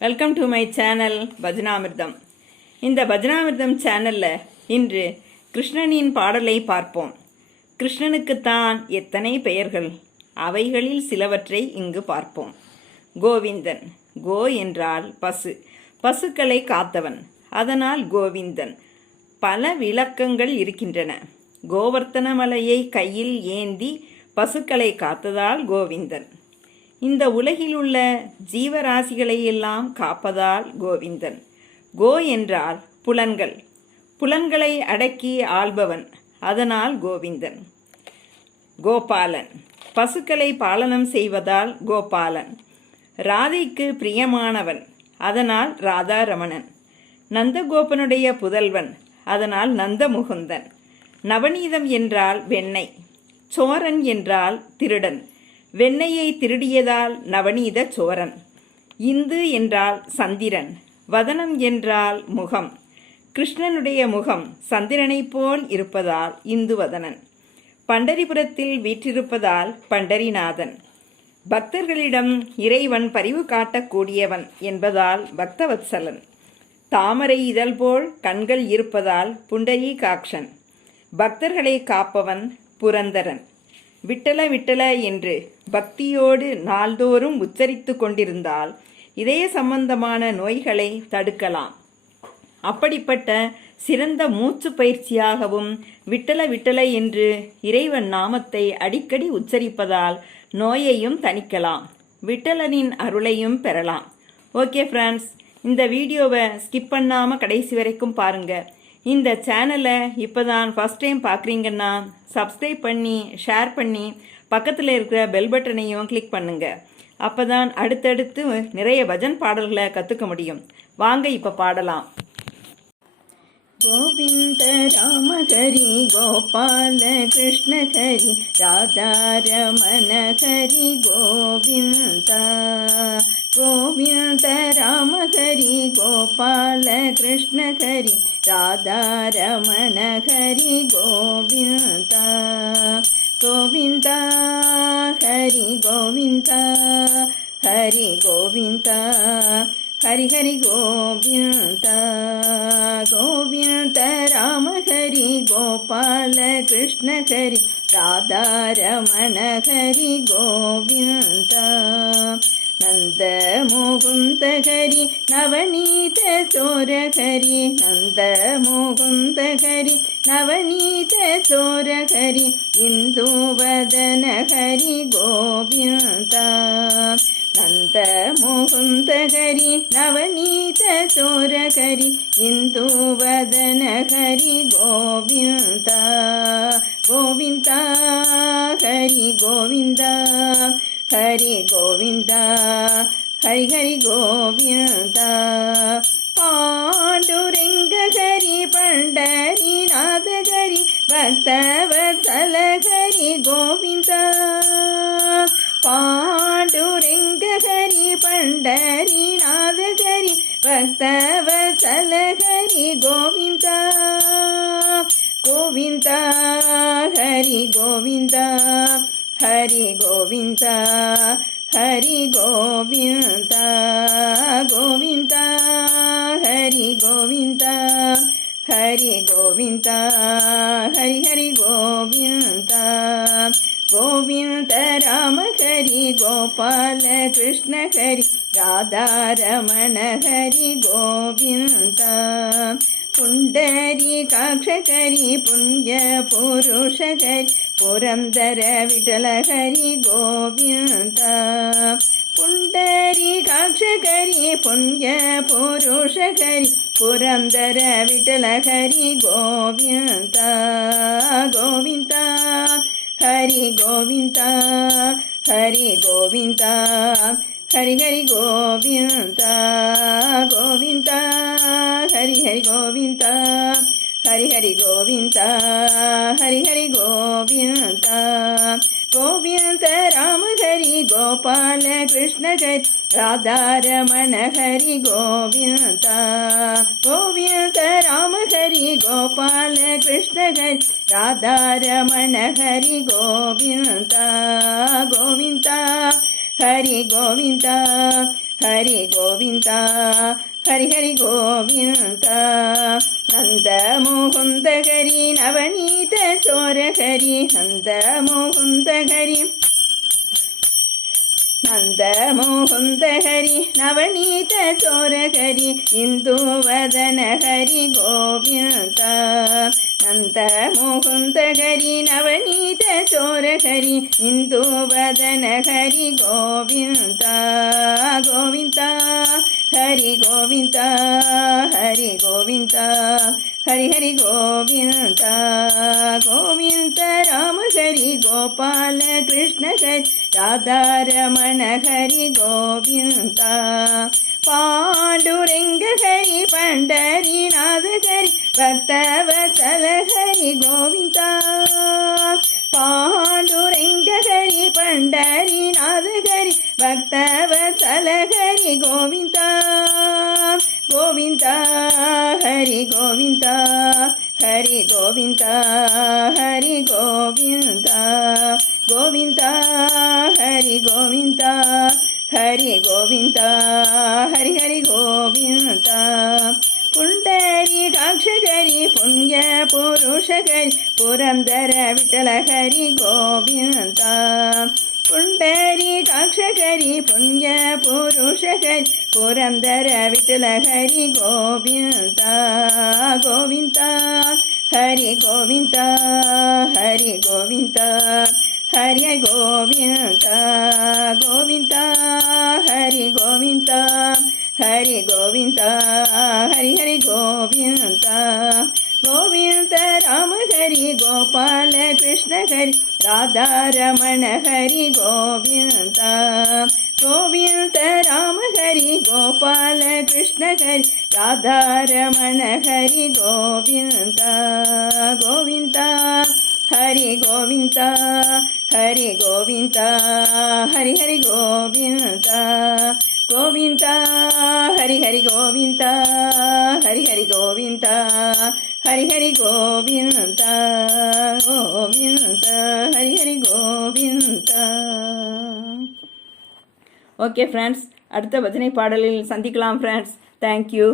Welcome to my channel Bhajanamritam. இந்த பஜனாமிர்தம் சேனலில் இன்று கிருஷ்ணனின் பாடலை பார்ப்போம். கிருஷ்ணனுக்குத்தான் எத்தனை பெயர்கள், அவைகளில் சிலவற்றை இங்கு பார்ப்போம். கோவிந்தன். கோ என்றால் பசு, பசுக்களை காத்தவன், அதனால் கோவிந்தன். பல விளக்கங்கள் இருக்கின்றன. கோவர்த்தன மலையை கையில் ஏந்தி பசுக்களை காத்ததால் கோவிந்தன். இந்த உலகில் உள்ள ஜீவராசிகளை எல்லாம் காப்பதால் கோவிந்தன். கோ என்றால் புலன்கள், புலன்களை அடக்கி ஆள்பவன், அதனால் கோவிந்தன். கோபாலன். பசுக்களை பாலனம் செய்வதால் கோபாலன். ராதைக்கு பிரியமானவன், அதனால் ராதாரமணன். நந்தகோபனுடைய புதல்வன், அதனால் நந்தமுகுந்தன். நவநீதம் என்றால் வெண்ணெய், சோரன் என்றால் திருடன், வெண்ணெயை திருடியதால் நவநீத சோரன். இந்து என்றால் சந்திரன், வதனம் என்றால் முகம். கிருஷ்ணனுடைய முகம் சந்திரனைப் போல் இருப்பதால் இந்துவதனன். பண்டரிபுரத்தில் வீற்றிருப்பதால் பண்டரிநாதன். பக்தர்களிடம் இறைவன் பரிவு காட்டக்கூடியவன் என்பதால் பக்தவத்சலன். தாமரை இதழ் போல் கண்கள் இருப்பதால் புண்டரீகாக்ஷன். பக்தர்களை காப்பவன் புரந்தரன். விட்டல விட்டல என்று பக்தியோடு நாள்தோறும் உச்சரித்து கொண்டிருந்தால் இதய சம்பந்தமான நோய்களை தடுக்கலாம். அப்படிப்பட்ட சிறந்த மூச்சு பயிற்சியாகவும் விட்டல விட்டல என்று இறைவன் நாமத்தை அடிக்கடி உச்சரிப்பதால் நோயையும் தணிக்கலாம், விட்டலனின் அருளையும் பெறலாம். ஓகே ஃப்ரெண்ட்ஸ், இந்த வீடியோவை ஸ்கிப் பண்ணாமல் கடைசி வரைக்கும் பாருங்கள். இந்த சேனலை இப்போ தான் ஃபஸ்ட் டைம் பார்க்குறீங்கன்னா சப்ஸ்கிரைப் பண்ணி ஷேர் பண்ணி பக்கத்தில் இருக்கிற பெல் பட்டனையும் கிளிக் பண்ணுங்கள். அப்போ தான் அடுத்தடுத்து நிறைய பஜன் பாடல்களை கற்றுக்க முடியும். வாங்க இப்போ பாடலாம். கோவிந்த ராம ஹரி கோபால கிருஷ்ண ஹரி ராதாரமண ஹரி கோவிந்தா. கோவிந்த ராம ஹரி கோபால கிருஷ்ண ஹரி ராதாரமண ஹரி கோவிந்தா. கோவிந்தா ஹரி கோவிந்தா, ஹரி கோவிந்தா, ஹரி ஹரி கோவிந்தா. கோவிந்த ராம ஹரி கோபால கிருஷ்ண ஹரி ராதாரமண ஹரி கோவிந்தா. நந்த முகுந்த ஹரி நவநீத சோர ஹரி, நந்த முகுந்த ஹரி நவநீத சோர ஹரி இந்துவதன ஹரி கோவிந்தா. நந்த முகுந்த ஹரி நவநீத சோர ஹரி இந்துவதன ஹரி கோவிந்தா. கோவிந்தா ஹரி கோவிந்தா, ஹரி கோவிந்தா, ஹரி ஹரி கோவிந்தா. பாண்டுரங்க ஹரி பண்டரிநாத ஹரி பக்தவத்சல ஹரி கோவிந்தா. பாண்டுரங்க ஹரி பண்டரிநாத ஹரி பக்தவத்சல ஹரி கோவிந்தா. கோவிந்தா ஹரி கோவிந்தா, ஹரி கோவிந்தா, ஹரி கோவிந்தா. கோவிந்தா ஹரி கோவிந்தா, ஹரி கோவிந்தா, ஹரி ஹரி கோவிந்தா. கோவிந்த ராம ஹரி கோபால கிருஷ்ண ஹரி ராதாரமண ஹரி கோவிந்தா. புண்டரீகாக்ஷ ஹரி புண்ணிய புருஷ ஹரி புரந்தர விட்டல ஹரி கோவிந்தா. புண்டரீகாக்ஷ ஹரி புண்ணிய புருஷ ஹரி புரந்தர விட்டல ஹரி கோவிந்தா. கோவிந்தா ஹரி கோவிந்தா, ஹரி கோவிந்தா, ஹரி ஹரி கோவிந்தா. கோவிந்தா ஹரி ஹரி கோவிந்தா, ஹரி ஹரி கோவிந்தா, ஹரி ஹரி கோவிந்தா. கோவிந்த ராம ஹரி கோபால கிருஷ்ண ஹரி ராதாரமண ஹரி கோவிந்தா. கோவிந்த ராம ஹரி கோபால கிருஷ்ண ஹரி ராதாரமண ஹரி கோவிந்தா. கோவிந்தா ஹரி கோவிந்தா, ಹರಿ ಗೋವಿಂದ ಹರಿ ಹರಿ ಗೋವಿಂದ ನಂದ ಮುಕುಂದ ಹರಿ ನವನೀತ ಚೋರ ಹರಿ ನಂದ ಮುಕುಂದ ಹರಿ ನಂದ ಮುಕುಂದ ಹರಿ ನವನೀತ ಚೋರ ಹರಿ ಇಂದು ವದನ ಹರಿ ಗೋವಿಂದ ನಂದ ಮುಕುಂದ ಹರಿ ನವನೀತ ಚೋರ ಹರಿ ಇಂದು ವದನ ಹರಿ ಗೋವಿಂದ ಗೋವಿಂದ ಹರಿ ಗೋವಿಂದ ಹರಿ ಗೋವಿಂದ ಹರಿ ಹರಿ ಗೋವಿಂದ ಗೋವಿಂದ ರಾಮ ಹರಿ ಗೋಪಾಲ ಕೃಷ್ಣ ಹರಿ ರಾಧಾರಮಣ ಹರಿ ಗೋವಿಂದ ಪಾಂಡುರಂಗ ಹರಿ ಪಂಡರಿನಾಥ ಹರಿ ಭಕ್ತವತ್ಸಲ ಹರಿ ಗೋವಿಂದ ಪಾಂಡುರಂಗ ಹರಿ ಪಂಡರಿನಾಥ ಹರಿ ಭಕ್ತವತ್ಸಲ ಹರಿ ಗೋವಿಂದ ಗೋವಿಂದ ಹರಿ ಗೋವಿಂದ ಹರಿ ಗೋವಿಂದ ಹರಿ ಗೋವಿಂದ ಗೋವಿಂದ ಹರಿ ಗೋವಿಂದ ಹರಿ ಗೋವಿಂದ ಹರಿ ಹರಿ ಗೋವಿಂದ ಪುಂಡರೀಕಾಕ್ಷ ಹರಿ ಪುಣ್ಯ ಪುರುಷ ಹರಿ ಪುರಂದರ ವಿಠಲ ಹರಿ ಗೋವಿಂದ ಪುಂಡರೀಕಾಕ್ಷ ಹರಿ ಪುಣ್ಯ ಪುರುಷ ಹರಿ ಪುರಂದರ ವಿಠಲ ಹರಿ ಗೋವಿಂದ ಗೋವಿಂದ ಹರಿ ಗೋವಿಂದ ಹರಿ ಗೋವಿಂದ ಹರಿ ಗೋವಿಂದ ಗೋವಿಂದ ಹರಿ ಗೋವಿಂದ ಹರಿ ಗೋವಿಂದ ಹರಿ ಹರಿ ಗೋವಿಂದ ಗೋವಿಂದ ರಾಮ ಹರಿ ಗೋಪಾಲ ಕೃಷ್ಣ ಹರಿ ರಾಧಾರಮಣ ಹರಿ ಗೋವಿಂದ ಗೋವಿಂದ ರಾಮ ಹರಿ ಗೋಪಾಲ ಕೃಷ್ಣ ಹರಿ ರಾಧಾರಮಣ ಹರಿ ಗೋವಿಂದ ಗೋವಿಂದ ಹರಿ ಗೋವಿಂದ ಹರಿ ಗೋವಿಂದ ಹರಿ ಹರಿ ಗೋವಿಂದ ಗೋವಿಂದ ಹರಿ ಹರಿ ಗೋವಿಂದ ಹರಿ ಹರಿ ಗೋವಿಂದ ಹರಿ ಹರಿ ಗೋವಿಂದ ಗೋವಿಂದ ಹರಿ ಹರಿ ಗೋವಿಂದ. ஓகே ஃப்ரெண்ட்ஸ், அடுத்த பஜனை பாடலில் சந்திக்கலாம் ஃப்ரெண்ட்ஸ். தேங்க்யூ.